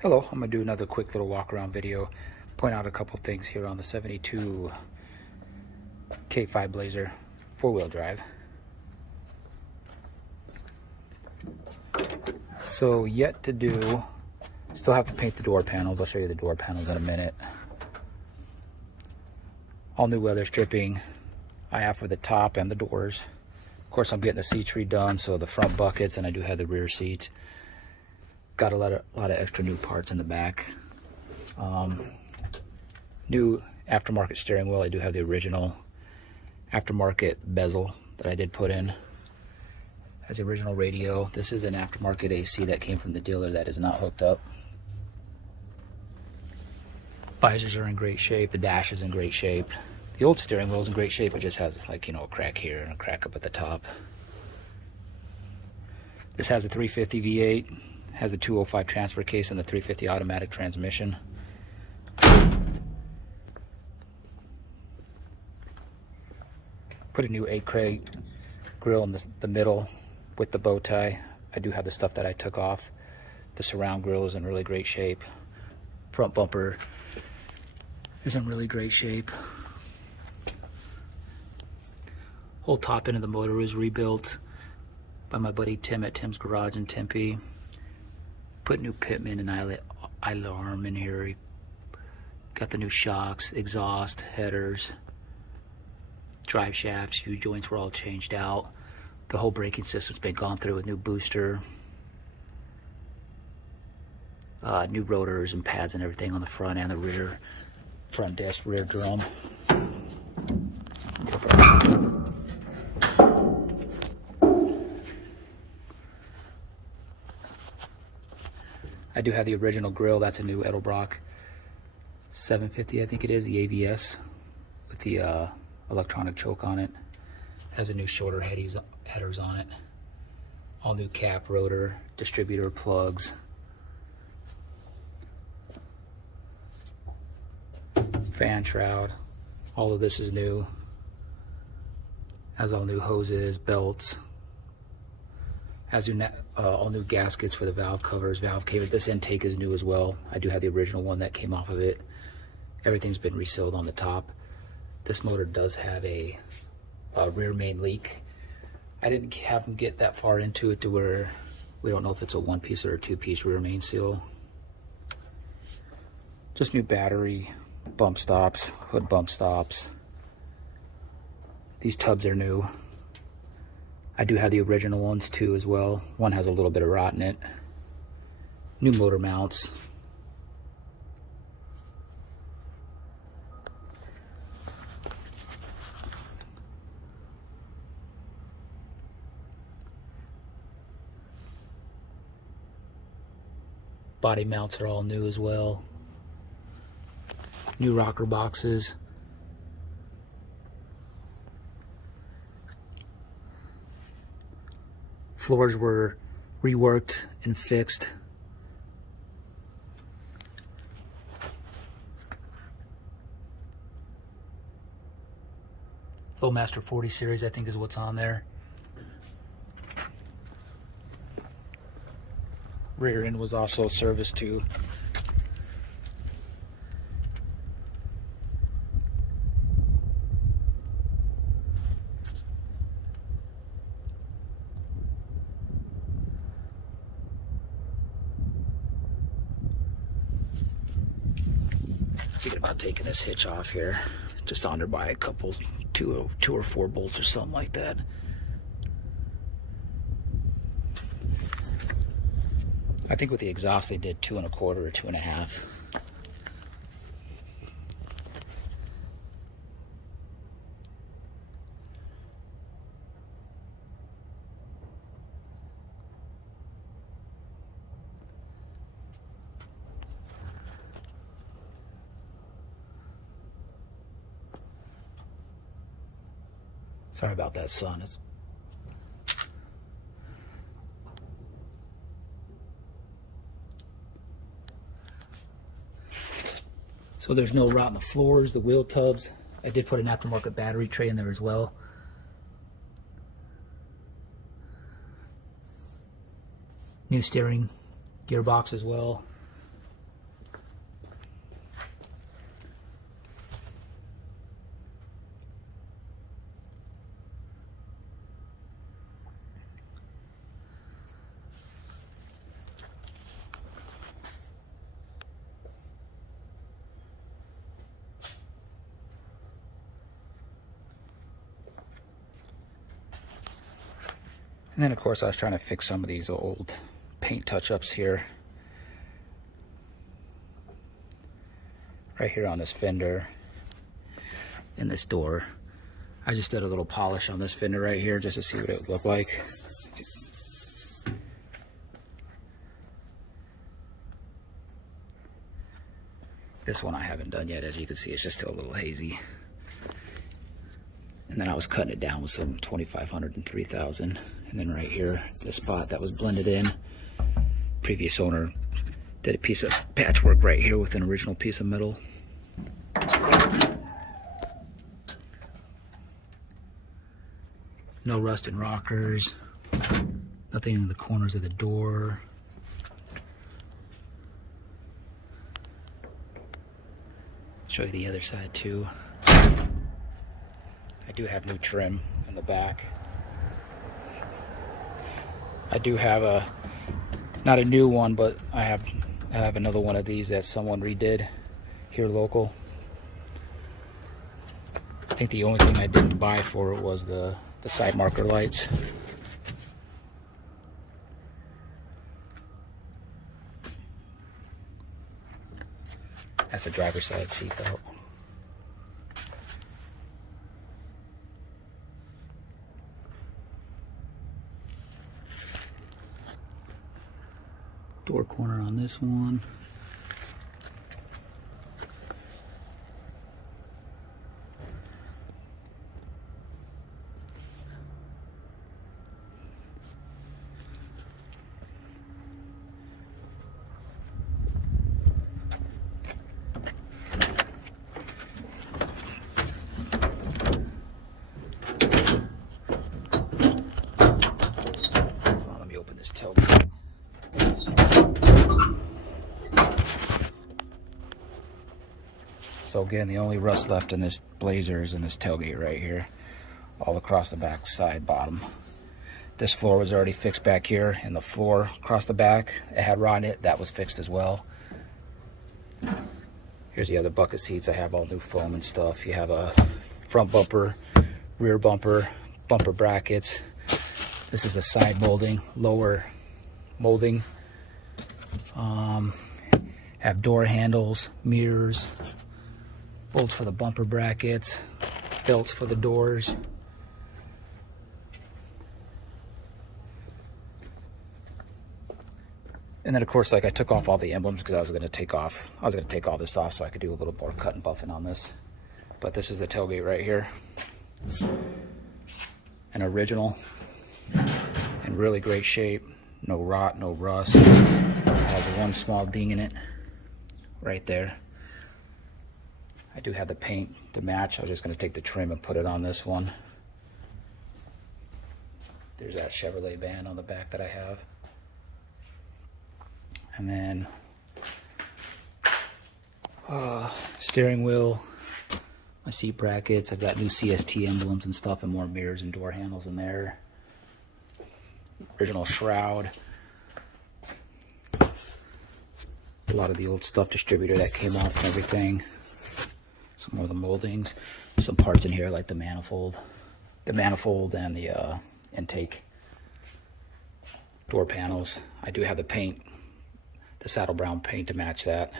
Hello, I'm going to do another quick little walk around video, point out a couple things here on the 72 K5 Blazer 4-wheel drive. So yet to do, still have to paint the door panels. I'll show you the door panels in a minute. All new weather stripping I have for the top and the doors. Of course, I'm getting the seats redone, so the front buckets, and I do have the rear seats. Got a lot of extra new parts in the back. New aftermarket steering wheel. I do have the original aftermarket bezel that I did put in. Has the original radio. This is an aftermarket AC that came from the dealer that is not hooked up. Visors are in great shape. The dash is in great shape. The old steering wheel is in great shape. It just has, like, you know, a crack here and a crack up at the top. This has a 350 V8. Has the 205 transfer case and the 350 automatic transmission. Put a new 8 grill in the middle with the bow tie. I do have the stuff that I took off. The surround grill is in really great shape. Front bumper is in really great shape. Whole top end of the motor was rebuilt by my buddy Tim at Tim's Garage in Tempe. Put new pitman and alarm in here. Got the new shocks, exhaust, headers, drive shafts, U-joints were all changed out. The whole braking system's been gone through with new booster, new rotors and pads and everything on the front and the rear. Front disc, rear drum. I do have the original grill. That's a new Edelbrock 750, I think it is, the AVS with the electronic choke on it. Has a new shorter headers on it. All new cap, rotor, distributor, plugs. Fan shroud. All of this is new. Has all new hoses, belts. Has all new gaskets for the valve covers, valve cavers. This intake is new as well. I do have the original one that came off of it. Everything's been resealed on the top. This motor does have a rear main leak. I didn't have them get that far into it to where we don't know if it's a one-piece or a two-piece rear main seal. Just new battery, bump stops, hood bump stops. These tubs are new. I do have the original ones too as well. One has a little bit of rot in it. New motor mounts. Body mounts are all new as well. New rocker boxes. Floors were reworked and fixed. Flowmaster 40 series, I think, is what's on there. Rear end was also serviced too. Thinking about taking this hitch off here, just under by a couple, two or four bolts or something like that. I think with the exhaust they did 2 1/4 or 2 1/2. Sorry about that, son. So there's no rot in the floors, the wheel tubs. I did put an aftermarket battery tray in there as well. New steering gearbox as well. And then of course I was trying to fix some of these old paint touch-ups here. Right here on this fender in this door. I just did a little polish on this fender right here just to see what it would look like. This one I haven't done yet. As you can see, it's just still a little hazy. And then I was cutting it down with some 2500 and 3000. And then right here, the spot that was blended in, previous owner did a piece of patchwork right here with an original piece of metal. No rust in rockers, nothing in the corners of the door. Show you the other side too. I do have new trim in the back. I do have a, not a new one, but I have another one of these that someone redid here local. I think the only thing I didn't buy for it was the side marker lights. That's a driver's side seatbelt. Door corner on this one. Let me open this tailgate. So again, the only rust left in this Blazer is in this tailgate right here, all across the back side bottom. This floor was already fixed back here, and the floor across the back, it had rot in it, that was fixed as well. Here's the other bucket seats. I have all new foam and stuff. You have a front bumper, rear bumper, bumper brackets. This is the side molding, lower molding. Have door handles, mirrors, bolts for the bumper brackets, belts for the doors. And then of course, like, I took off all the emblems because I was going to take all this off so I could do a little more cut and buffing on this. But this is the tailgate right here. An original, in really great shape, no rot, no rust. It has one small ding in it right there. I do have the paint to match. I was just going to take the trim and put it on this one. There's that Chevrolet band on the back that I have. And then steering wheel, my seat brackets. I've got new CST emblems and stuff, and more mirrors and door handles in there. Original shroud. A lot of the old stuff distributor that came off and everything. Some more of the moldings. Some parts in here like the manifold and the intake door panels. I do have the paint, the saddle brown paint to match that.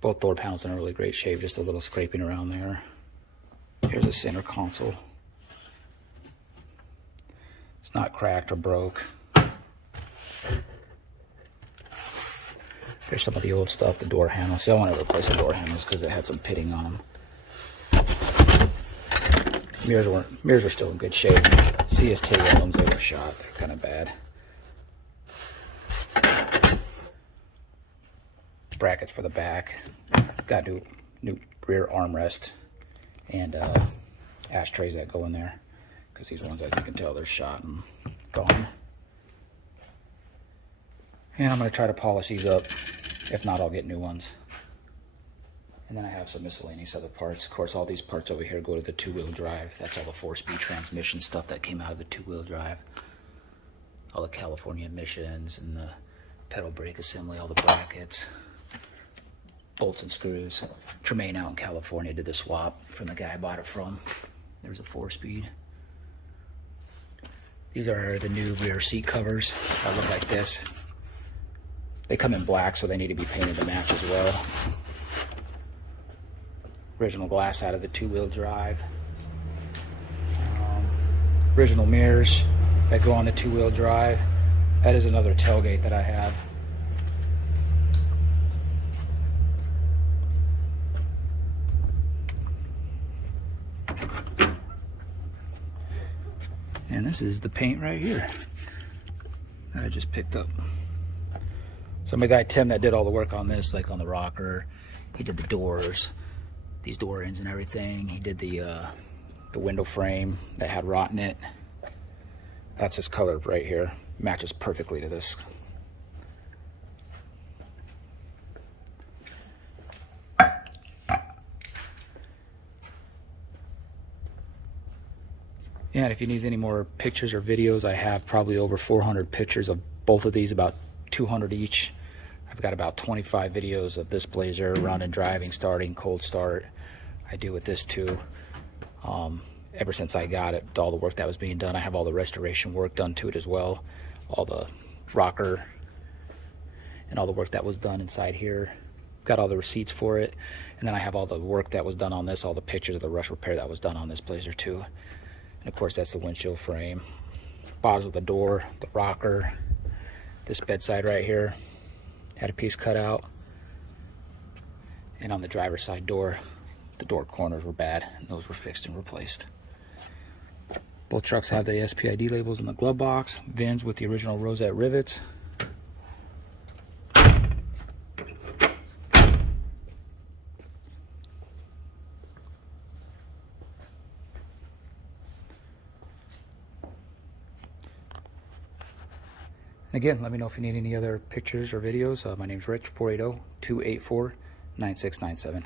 Both door panels in really great shape, just a little scraping around there. Here's the center console. It's not cracked or broke. There's some of the old stuff, the door handles. See, I want to replace the door handles because they had some pitting on them. Mirrors were still in good shape. CST emblems, they were shot. They're kind of bad. Brackets for the back. Got new rear armrest and ashtrays that go in there, because these ones, as you can tell, they're shot and gone. And I'm going to try to polish these up. If not, I'll get new ones. And then I have some miscellaneous other parts. Of course, all these parts over here go to the two-wheel drive. That's all the 4-speed transmission stuff that came out of the two-wheel drive. All the California emissions and the pedal brake assembly, all the brackets, bolts and screws. Tremaine out in California did the swap from the guy I bought it from. There's a 4-speed. These are the new rear seat covers that look like this. They come in black, so they need to be painted to match as well. Original glass out of the two-wheel drive. Original mirrors that go on the two-wheel drive. That is another tailgate that I have. And this is the paint right here that I just picked up. So my guy Tim that did all the work on this, like on the rocker, he did the doors, these door ends and everything. He did the window frame that had rot in it. That's his color right here. Matches perfectly to this. Yeah, and if you need any more pictures or videos, I have probably over 400 pictures of both of these, about 200 each. I've got about 25 videos of this Blazer running, driving, starting, cold start. I do with this too. Ever since I got it, all the work that was being done. I have all the restoration work done to it as well. All the rocker and all the work that was done inside here. Got all the receipts for it. And then I have all the work that was done on this, all the pictures of the rush repair that was done on this Blazer too. And of course, that's the windshield frame. Bottoms of the door, the rocker, this bedside right here had a piece cut out. And on the driver's side door, the door corners were bad, and those were fixed and replaced. Both trucks have the SPID labels in the glove box, VINs with the original rosette rivets. And again, let me know if you need any other pictures or videos. My name's Rich, 480-284-9697.